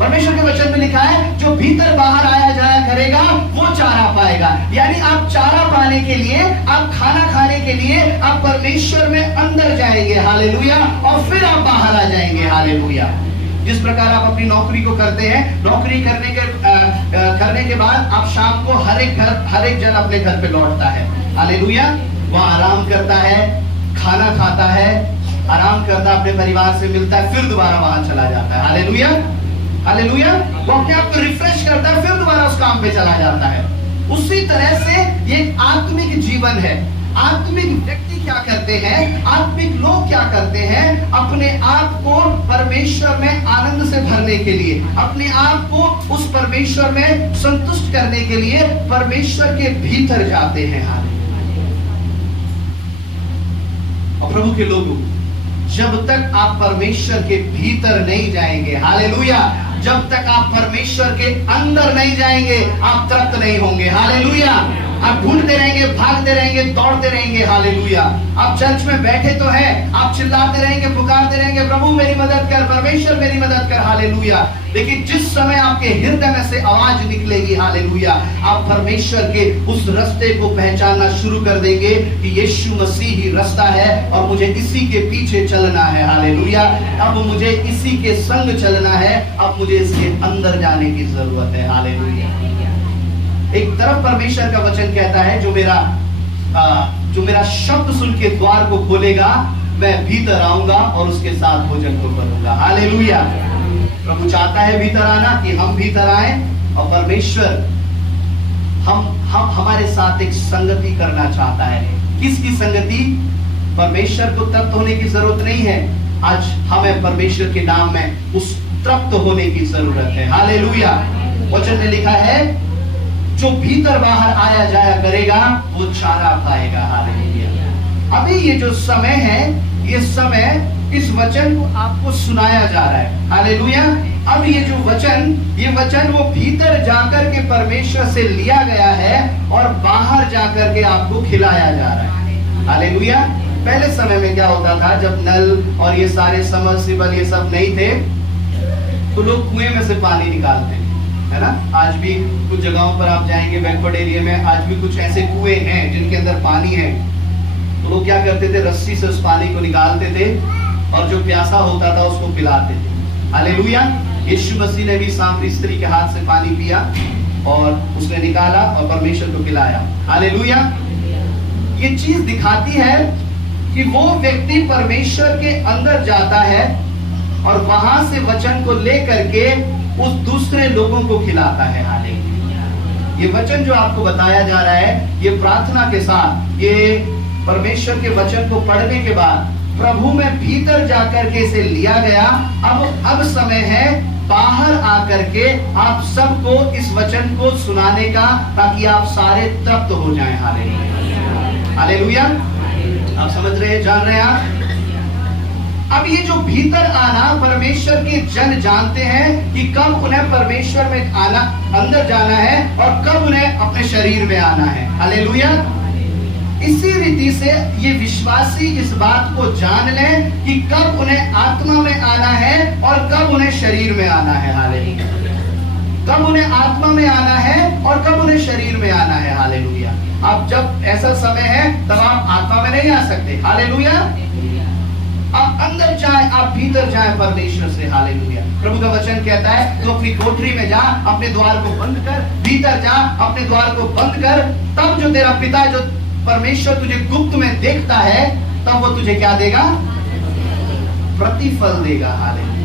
परमेश्वर के वचन में लिखा है, जो भीतर बाहर आया जाया करेगा वो चारा पाएगा। यानी आप चारा पाने के लिए, आप खाना खाने के लिए आप परमेश्वर में अंदर जाएंगे। हालेलुया। और फिर आप बाहर आ जाएंगे। हालेलुया। जिस प्रकार आप अपनी नौकरी को करते हैं, नौकरी करने के बाद आप शाम को हर एक जन अपने घर पे लौटता है। हालेलुया। वहाँ आराम करता है, खाना खाता है, आराम करता है, अपने परिवार से मिलता है, फिर दोबारा वहां चला जाता है। हालेलुया। हालेलुया। वो अपने आप को रिफ्रेश करता है, फिर दोबारा उस काम पे चला जाता है। उसी तरह से ये आत्मिक जीवन है। आत्मिक व्यक्ति क्या करते हैं, आत्मिक लोग क्या करते हैं, अपने आप को परमेश्वर में आनंद से भरने के लिए, अपने आप को उस परमेश्वर में संतुष्ट करने के लिए परमेश्वर के भीतर जाते हैं। और प्रभु के लोगों, जब तक आप परमेश्वर के भीतर नहीं जाएंगे, हालेलुया, जब तक आप परमेश्वर के अंदर नहीं जाएंगे, आप तृप्त नहीं होंगे। हालेलुया। आप ढूंढते रहेंगे, भागते रहेंगे, दौड़ते रहेंगे। हालेलुया। आप चर्च में बैठे तो हैं, आप चिल्लाते रहेंगे, पुकारते रहेंगे, प्रभु मेरी मदद कर, परमेश्वर मेरी मदद कर। हालेलुया। लेकिन जिस समय आपके हृदय में से आवाज निकलेगी, हालेलुया, आप परमेश्वर के उस रास्ते को पहचानना शुरू कर देंगे कि यीशु मसीह ही रास्ता है और मुझे इसी के पीछे चलना है। हालेलुया। अब मुझे इसी के संग चलना है, अब मुझे इसके अंदर जाने की जरूरत है। हालेलुया। एक तरफ परमेश्वर का वचन कहता है, जो मेरा शब्द सुन के द्वार को खोलेगा, मैं भीतर आऊंगा और उसके साथ भोजन को करूंगा। हालेलुया। प्रभु चाहता है भीतर आना, कि हम भीतर आए और परमेश्वर हम हमारे साथ एक संगति करना चाहता है। किसकी संगति? परमेश्वर को तृप्त होने की जरूरत नहीं है, आज हमें परमेश्वर के नाम में उस तृप्त होने की जरूरत है। हालेलुया। वचन में लिखा है, जो भीतर बाहर आया जाया करेगा वो चारा पाएगा। हालेलुया। अभी ये जो समय है, ये समय इस वचन को आपको सुनाया जा रहा है। हालेलुया। अब ये जो वचन वो भीतर जाकर के परमेश्वर से लिया गया है और बाहर जाकर के आपको खिलाया जा रहा है। हालेलुया। पहले समय में क्या होता था, जब नल और ये सारे सबमर्सिबल ये सब नहीं थे, तो लोग कुएं में से पानी निकालते है ना। आज भी कुछ जगहों पर आप जाएंगे बैकवर्ड एरिया में, आज भी कुछ ऐसे कुएं हैं जिनके अंदर पानी है, तो वो क्या करते थे, रस्सी से उस पानी को निकालते थे और जो प्यासा होता था उसको पिलाते थे। हालेलुया। यीशु मसीह ने भी सामरी स्त्री के हाथ से पानी पिया और उसने निकाला और परमेश्वर को पिलाया। हालेलुया। ये चीज दिखाती है कि वो व्यक्ति परमेश्वर के अंदर जाता है और वहां से वचन को लेकर के उस दूसरे लोगों को खिलाता है। हालेलुया। ये वचन जो आपको बताया जा रहा है, ये प्रार्थना के साथ, ये परमेश्वर के वचन को पढ़ने के बाद प्रभु में भीतर जाकर के इसे लिया गया। अब समय है बाहर आकर के आप सबको इस वचन को सुनाने का, ताकि आप सारे तृप्त हो जाएं। हालेलुया। हालेलुया। आप समझ रहे हैं, जान रहे हैं आप? अब ये जो भीतर आना, परमेश्वर के जन जानते हैं कि कब उन्हें परमेश्वर में आना, अंदर जाना है और कब उन्हें अपने शरीर में आना है। हालेलुया। इसी रीति से ये विश्वासी इस बात को जान लें कि कब उन्हें आत्मा में आना है और कब उन्हें शरीर में आना है। हालेलुया। कब उन्हें आत्मा में आना है और कब उन्हें शरीर में आना है। हालेलुया। अब जब ऐसा समय है तब आप आत्मा में नहीं आ सकते। हालेलुया। आप अंदर जाए, आप भीतर जाए परमेश्वर से। हालेलुया। प्रभु का वचन कहता है तो अपनी कोठरी में जा, अपने द्वार को बंद कर, भीतर जा, अपने द्वार को बंद कर, तब जो तेरा पिता, जो परमेश्वर तुझे गुप्त में देखता है, तब वो तुझे क्या देगा? प्रतिफल देगा। हालेलुया।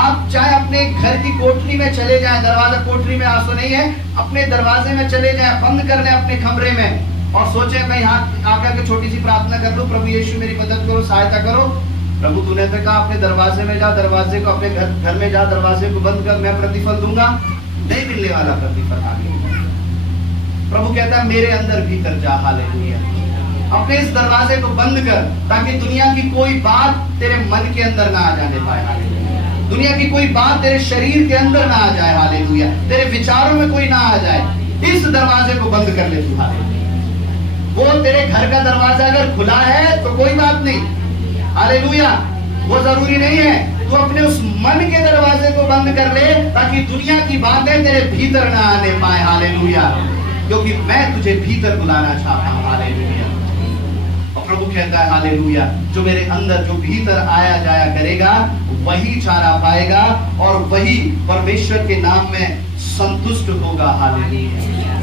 आप चाहे अपने घर की कोठरी में चले जाएं, दरवाजा कोठरी में आंसू नहीं है, अपने दरवाजे में चले जाएं, बंद कर लें अपने कमरे में और सोचे कहीं हाथ आकर के छोटी सी प्रार्थना कर लो, प्रभु यीशु मेरी मदद करो, सहायता करो। प्रभु तूने तो कहा अपने दरवाजे में जा, दरवाजे को अपने घर में जा, दरवाजे को बंद कर, मैं प्रतिफल दूंगा। नहीं मिलने वाला प्रतिफल। आगे प्रभु कहता है मेरे अंदर भीतर जा। हालेलुया। अपने इस दरवाजे को बंद कर, ताकि दुनिया की कोई बात तेरे मन के अंदर ना आ जाने पाए। हालेलुया। दुनिया की कोई बात तेरे शरीर के अंदर ना आ जाए। हालेलुया। तेरे विचारों में कोई ना आ जाए। इस दरवाजे को बंद कर ले तू। हालेलुया। वो तेरे घर का दरवाजा अगर खुला है तो कोई बात नहीं। हालेलुया। वो जरूरी नहीं है। तू अपने उस मन के दरवाजे को बंद कर ले, ताकि दुनिया की बातें तेरे भीतर ना आने पाए। हालेलुया। क्योंकि मैं तुझे भीतर बुलाना चाहता हूँ। हालेलुया। और प्रभु कहता है हालेलुया, जो मेरे अंदर, जो भीतर आया जाया करेगा, वही चारा पाएगा और वही परमेश्वर के नाम में संतुष्ट होगा। हालेलुया।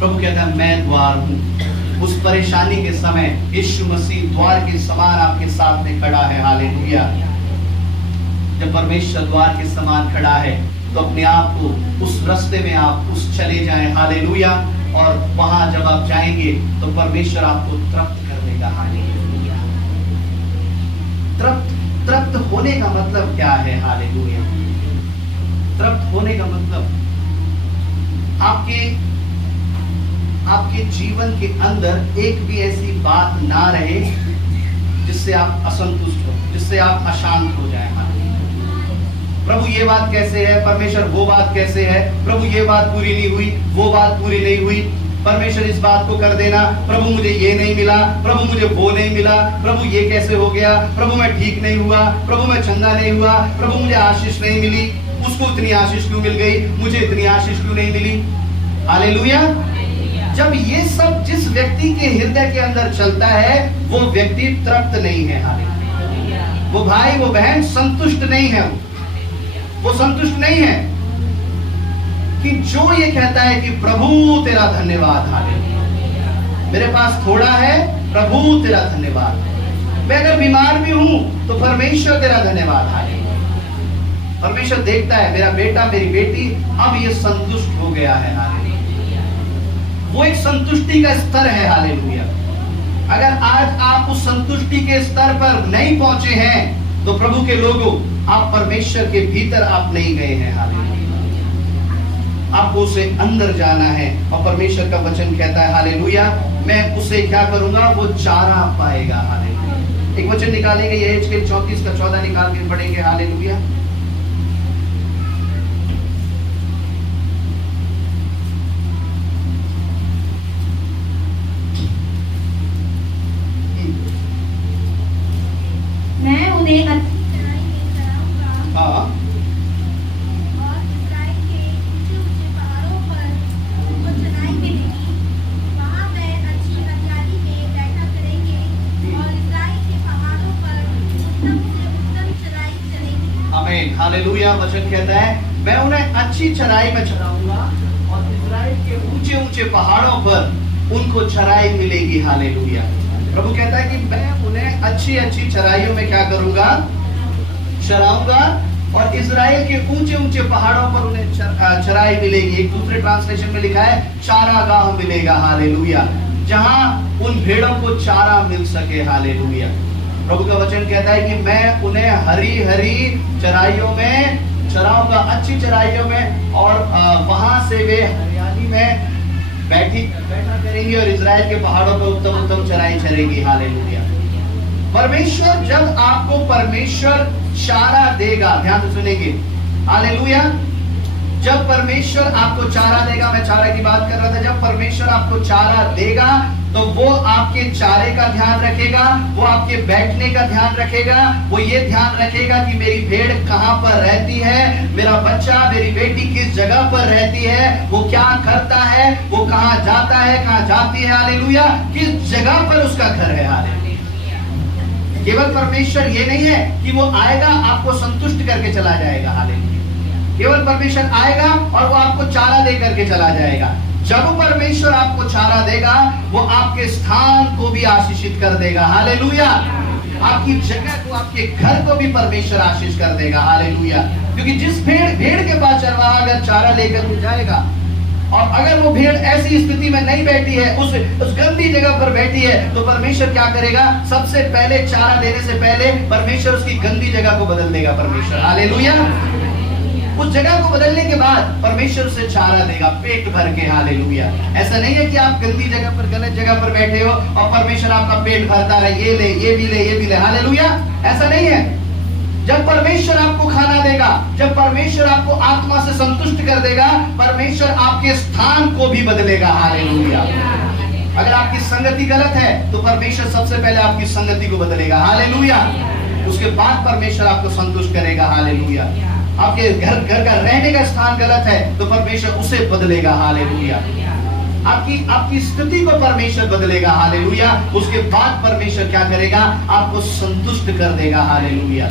प्रभु कहता है मैं द्वार हूँ। उस परेशानी के समय यीशु मसीह द्वार के समान आपके साथ में खड़ा है। हालेलुया। जब परमेश्वर द्वार के समान खड़ा है तो अपने आप को उस रास्ते में आप उस चले जाएं। हालेलुया। और वहां जब आप जाएंगे तो परमेश्वर आपको तृप्त कर देगा। हालेलुया। तृप्त होने का मतलब क्या है? हालेलुया। तृप्त होने का मतलब आपके जीवन के अंदर एक भी ऐसी बात ना रहे जिससे आप असंतुष्ट हो, जिससे आप अशांत हो जाए। प्रभु ये बात कैसे है, परमेश्वर वो बात कैसे है, प्रभु ये बात पूरी नहीं हुई, वो बात पूरी नहीं हुई, परमेश्वर इस बात को कर देना, प्रभु मुझे ये नहीं मिला, प्रभु मुझे वो नहीं मिला, प्रभु ये कैसे हो गया, प्रभु मैं ठीक नहीं हुआ, प्रभु मैं चंगा नहीं हुआ, प्रभु मुझे आशीष नहीं मिली, उसको इतनी आशीष क्यों मिल गई, मुझे इतनी आशीष क्यों नहीं मिली। हालेलुया। जब ये सब जिस व्यक्ति के हृदय के अंदर चलता है, वो व्यक्ति तृप्त नहीं है। हालेलुया। वो भाई, वो बहन संतुष्ट नहीं है। वो संतुष्ट नहीं है कि जो ये कहता है कि प्रभु तेरा धन्यवाद। हालेलुया। मेरे पास थोड़ा है, प्रभु तेरा धन्यवाद। मैं अगर बीमार भी हूं तो परमेश्वर तेरा धन्यवाद। हालेलुया। परमेश्वर देखता है मेरा बेटा, मेरी बेटी अब ये संतुष्ट हो गया है। हालेलुया। वो एक संतुष्टि का स्तर है। हालेलुया। अगर आज आप उस संतुष्टि के स्तर पर नहीं पहुंचे हैं तो प्रभु के लोगों, आप परमेश्वर के भीतर आप नहीं गए हैं। हालेलुया। आपको उसे अंदर जाना है और परमेश्वर का वचन कहता है हालेलुया, मैं उसे क्या करूंगा, वो चारा पाएगा। हालेलुया। एक वचन निकालेंगे, ये एचकेल 34 का 14 निकाल के पढ़ेंगे। हालेलुया। मैं उन्हें अच्छी चराई में चराऊंगा। हाँ। और इस्राएल के ऊंचे-ऊंचे पहाड़ों पर उनको चराई मिलेगी। वहाँ मैं अच्छी हरियाली में में, हालेलुया, वचन कहता है मैं उन्हें अच्छी चराई में चराऊंगा और इस्राएल के ऊंचे ऊंचे पहाड़ों पर उनको चराई मिलेगी, हालेलुया। प्रभु कहता है कि मैं उन्हें अच्छी अच्छी चराइयों में क्या करूंगा, चराऊंगा और इजराइल के ऊंचे ऊंचे पहाड़ों पर उन्हें चराई मिलेगी। एक दूसरे ट्रांसलेशन में लिखा है चारागाह मिलेगा, हालेलुया, जहां उन भेड़ों को चारा मिल सके, हालेलुया। प्रभु का वचन कहता है कि मैं उन्हें हरी हरी चराइयों में चराऊंगा, अच्छी चराइयों में, और वहां से वे हरियाली में बैठा करेंगे और इजराइल के पहाड़ों पर उत्तम उत्तम चराई चरेगी, हालेलुया। परमेश्वर, जब आपको परमेश्वर चारा देगा, ध्यान से सुनेंगे, हालेलुया, जब परमेश्वर आपको चारा देगा, मैं चारा की बात कर रहा था, जब परमेश्वर आपको चारा देगा तो वो आपके चारे का ध्यान रखेगा, वो आपके बैठने का ध्यान रखेगा, वो ये ध्यान रखेगा कि मेरी भेड़ कहां पर रहती है, मेरा बच्चा, मेरी बेटी किस जगह पर रहती है, वो क्या करता है, वो कहां जाता है, कहां जाती है, हालेलुया, किस जगह पर उसका घर है, हालेलुया। केवल परमेश्वर ये नहीं है कि वो आएगा आपको संतुष्ट करके चला जाएगा, हालेलुया। केवल परमेश्वर आएगा और वो आपको चारा दे करके चला जाएगा। जब परमेश्वर आपको चारा देगा, वो आपके स्थान को भी आशीषित कर देगा, हालेलुया। आपकी जगह को, आपके घर को भी परमेश्वर आशीष कर देगा, हालेलुया। क्योंकि जिस भेड़ के पास चरवाहा अगर चारा लेकर के जाएगा और अगर वो भेड़ ऐसी स्थिति में नहीं बैठी है, उस गंदी जगह पर बैठी है, तो परमेश्वर क्या करेगा, सबसे पहले चारा देने से पहले परमेश्वर उसकी गंदी जगह को बदल देगा, परमेश्वर, हालेलुया। उस जगह को बदलने के बाद परमेश्वर से चारा देगा पेट भर के, हालेलुया। ऐसा नहीं है कि आप गंदी जगह पर, गलत जगह पर बैठे हो और परमेश्वर आपका पेट भरता रहे, ये ले, ये भी ले, ये भी ले, हालेलुया, ऐसा नहीं है। जब परमेश्वर आपको खाना देगा, जब परमेश्वर आपको आत्मा से संतुष्ट कर देगा, परमेश्वर आपके स्थान को भी बदलेगा, हालेलुया। अगर आपकी संगति गलत है तो परमेश्वर सबसे पहले आपकी संगति को बदलेगा, हालेलुया। उसके बाद परमेश्वर आपको संतुष्ट करेगा, हालेलुया। आपके घर का रहने का स्थान गलत है तो परमेश्वर उसे बदलेगा, हालेलुया। आपकी स्थिति को परमेश्वर बदलेगा, हालेलुया। उसके बाद परमेश्वर क्या करेगा, आपको संतुष्ट कर देगा, हालेलुया।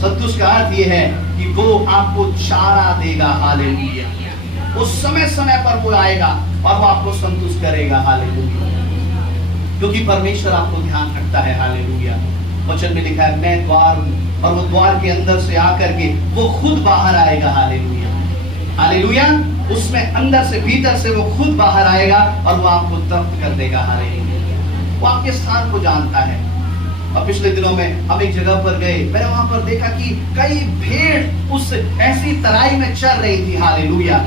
संतुष्ट का अर्थ यह है कि वो आपको चारा देगा, हालेलुया। उस समय समय पर वो आएगा और वो आपको संतुष्ट करेगा, हालेलुया। क्योंकि परमेश्वर आपको ध्यान रखता है, हालेलुया। वचन में लिखा है मैं द्वार हूं, और वो द्वार के अंदर से आकर के वो खुद बाहर आएगा, हालेलुया, हालेलुया। उसमें अंदर से, भीतर से वो खुद बाहर आएगा और वो आपको तृप्त कर देगा, हालेलुया। वो आपके स्थान को जानता है। और पिछले दिनों में हम एक जगह पर गए, मैंने वहां पर देखा कि कई भेड़ उस ऐसी तराई में चल रही थी, हालेलुया।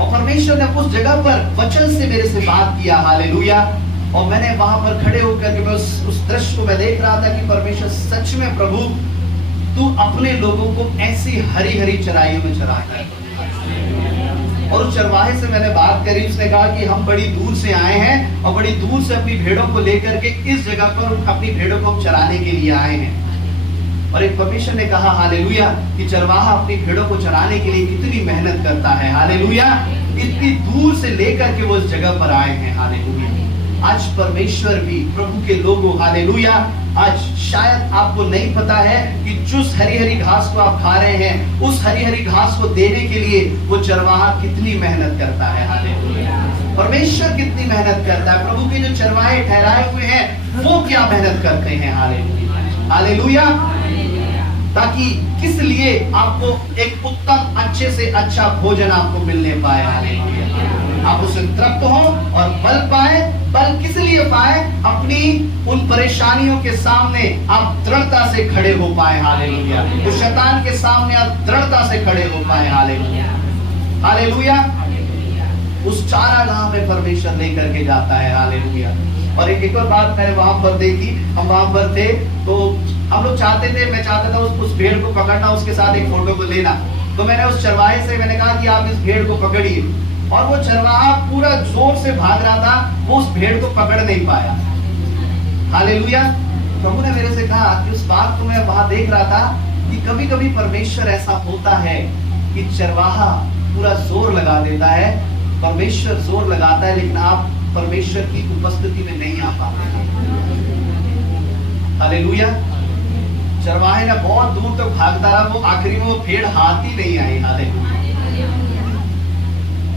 और परमेश्वर ने उस जगह पर वचन से मेरे से बात किया, हालेलुया। और मैंने वहां पर खड़े होकर के मैं उस दृश्य को मैं देख रहा था कि परमेश्वर सच में, प्रभु तू अपने लोगों को ऐसी हरी हरी चराइयों में चराता है। और उस चरवाहे से मैंने बात करी, उसने कहा कि हम बड़ी दूर से आए हैं और बड़ी दूर से अपनी भेड़ों को लेकर के इस जगह पर अपनी भेड़ों को चराने के लिए आए हैं। और एक परमेश्वर ने कहा, हालेलुया, कि चरवाहा अपनी भेड़ों को चराने के लिए कितनी मेहनत करता है, हालेलुया। इतनी दूर से लेकर के वो इस जगह पर आए हैं, हालेलुया। आज परमेश्वर भी, प्रभु के लोगों, हालेलुया, आज शायद आपको नहीं पता है कि जिस हरी हरी घास को आप खा रहे हैं, उस हरी हरी घास को देने के लिए वो चरवाहा कितनी मेहनत करता है, हालेलुया। परमेश्वर कितनी मेहनत करता है, प्रभु के जो चरवाहे ठहराए हुए हैं वो क्या मेहनत करते हैं, हालेलुया, हालेलुया। ताकि किस लिए आपको एक उत्तम, अच्छे से अच्छा भोजन आपको मिलने पाए, हालेलुया। आप उससे तृप्त हो और बल पाए। बल किस लिए पाए, अपनी उन परेशानियों के सामने आप दृढ़ता से खड़े हो पाए, हालेलुया। उस शैतान के सामने आप दृढ़ता से खड़े हो पाए, हालेलुया, हालेलुया। उस चारागाह में परमेश्वर लेकर के जाता है, हालेलुया। और एक और बात मैंने वहां पर देखी, हम वहां पर थे तो हम लोग चाहते थे, मैं चाहता था उस भेड़ को पकड़ना, उसके साथ एक फोटो को लेना। तो मैंने उस चरवाहे से मैंने कहा कि आप इस भेड़ को पकड़िए। और वो चरवाहा पूरा जोर से भाग रहा था, वो उस भेड़ को पकड़ नहीं पाया, हालेलुया। प्रभु ने मेरे से कहा कि उस बात को मैं वहां देख रहा था कि कभी कभी परमेश्वर ऐसा होता है कि चरवाहा पूरा जोर लगा देता है, परमेश्वर जोर लगाता है, लेकिन आप परमेश्वर की उपस्थिति में नहीं आ पाते, हालेलुया। चरवाहे ना बहुत दूर तक भागता रहा, वो आखिरी में वो भेड़ हाथ ही नहीं आई। हालेलुया।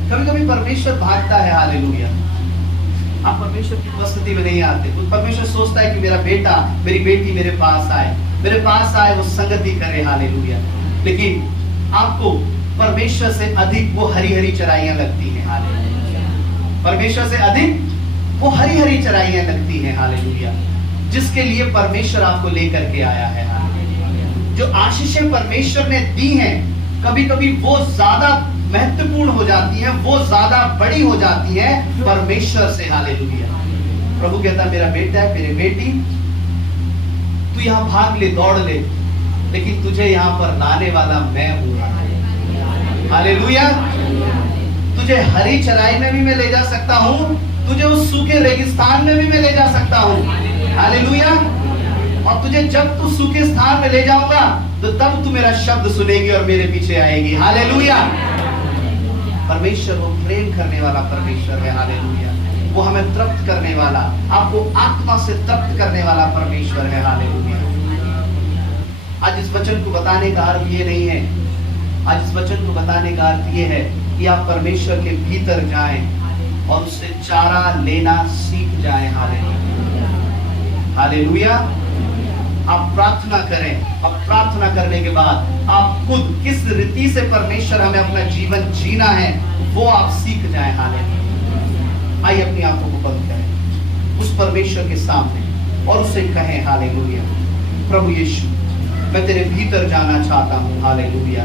कभी कभी परमेश्वर भागता है। हालेलुया। आप परमेश्वर की उपस्थिति में नहीं आते, तो परमेश्वर सोचता है कि मेरा बेटा मेरी बेटी मेरे पास आए, वो संगति करे। हालेलुया। लेकिन आपको परमेश्वर से अधिक वो हरी हरी चराइयां लगती हैं। हालेलुया। परमेश्वर से अधिक वो हरी हरी चराइयां लगती हैं। हालेलुया। जिसके लिए परमेश्वर आपको लेकर के आया है। हालेलुया। जो आशीषें परमेश्वर ने दी हैं, कभी कभी वो ज्यादा महत्वपूर्ण हो जाती है, वो ज्यादा बड़ी हो जाती है परमेश्वर से। हालेलुया। प्रभु कहता है मेरा बेटा है, मेरी बेटी, तू यहाँ भाग ले, दौड़ ले, लेकिन तुझे यहाँ पर लाने वाला मैं हूँ। हालेलुया। तुझे हरी चराई में भी मैं ले जा सकता हूँ, तुझे उस सूखे रेगिस्तान में भी मैं ले जा सकता हूँ। हालेलुया। और तुझे जब तू सूखे स्थान में ले जाऊंगा, तो तब तू मेरा शब्द सुनेगी और मेरे पीछे आएगी। हालेलुया। परमेश्वर वो प्रेम करने वाला परमेश्वर है। हालेलुया। वो हमें तृप्त करने वाला, आपको आत्मा से तृप्त करने वाला परमेश्वर है। हालेलुया। आज इस वचन को बताने का अर्थ ये नहीं है, आज इस वचन को बताने का अर्थ ये है कि आप परमेश्वर के भीतर जाएं और उससे चारा लेना सीख जाएं। हालेलुया। हालेलुया। आप प्रार्थना करें और प्रार्थना करने के बाद आप खुद किस रीति से परमेश्वर हमें अपना जीवन जीना है वो आप सीख जाएं। हालेलुया। आइए अपनी आंखों को बंद करें उस परमेश्वर के सामने और उसे कहें, हालेलुया, प्रभु यीशु, मैं तेरे भीतर जाना चाहता हूँ। हालेलुया।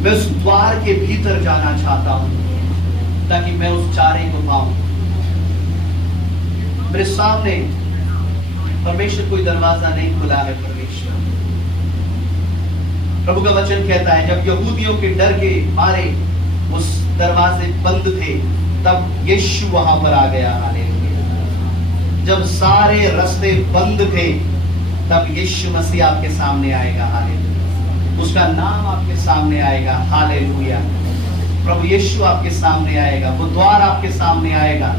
मैं उस द्वार के भीतर जाना चाहता हूँ ताकि मैं उस चारे को पाऊं। मेरे सामने परमेश्वर कोई दरवाजा नहीं खुला है। परमेश्वर, प्रभु का वचन कहता है जब यहूदियों के डर के मारे उस दरवाजे बंद थे, तब यीशु वहां पर आ गया। हालेलुया। जब सारे रास्ते बंद थे, तब यीशु मसीह आपके सामने आएगा। हालेलुया। उसका नाम आपके सामने आएगा। हालेलुया। प्रभु यीशु आपके सामने आएगा, वो द्वार आपके सामने आएगा।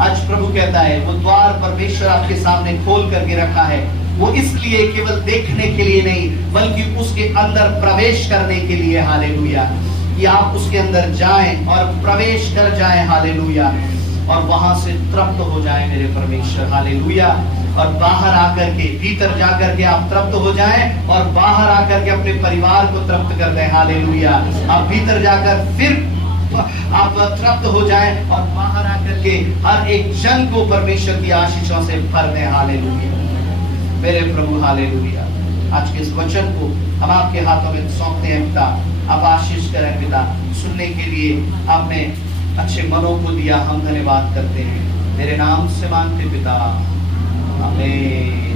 आज प्रभु कहता है वो द्वार परमेश्वर आपके सामने खोल करके रखा है, वो इसलिए केवल देखने के लिए नहीं, बल्कि उसके अंदर प्रवेश करने के लिए। हालेलुया। कि आप उसके अंदर जाएं और प्रवेश कर जाएं। हालेलुया। और वहां से तृप्त हो जाएं मेरे परमेश्वर। हालेलुया। और बाहर आकर के, भीतर जाकर के आप तृप्त हो जाएं और बाहर आकर के अपने परिवार को तृप्त कर दें। हालेलुया। आप भीतर जाकर फिर आप तृप्त हो जाएं और बाहर आकर के हर एक जन को परमेश्वर की आशीषों से भर दें। हालेलुया। मेरे प्रभु, हालेलुया। आज के इस वचन को हम आपके हाथों में सौंपते हैं पिता, आप आशीष करें पिता। सुनने के लिए आपने अच्छे मनों को दिया, हम धन्यवाद करते हैं। मेरे नाम से मांगते पिता, आमीन।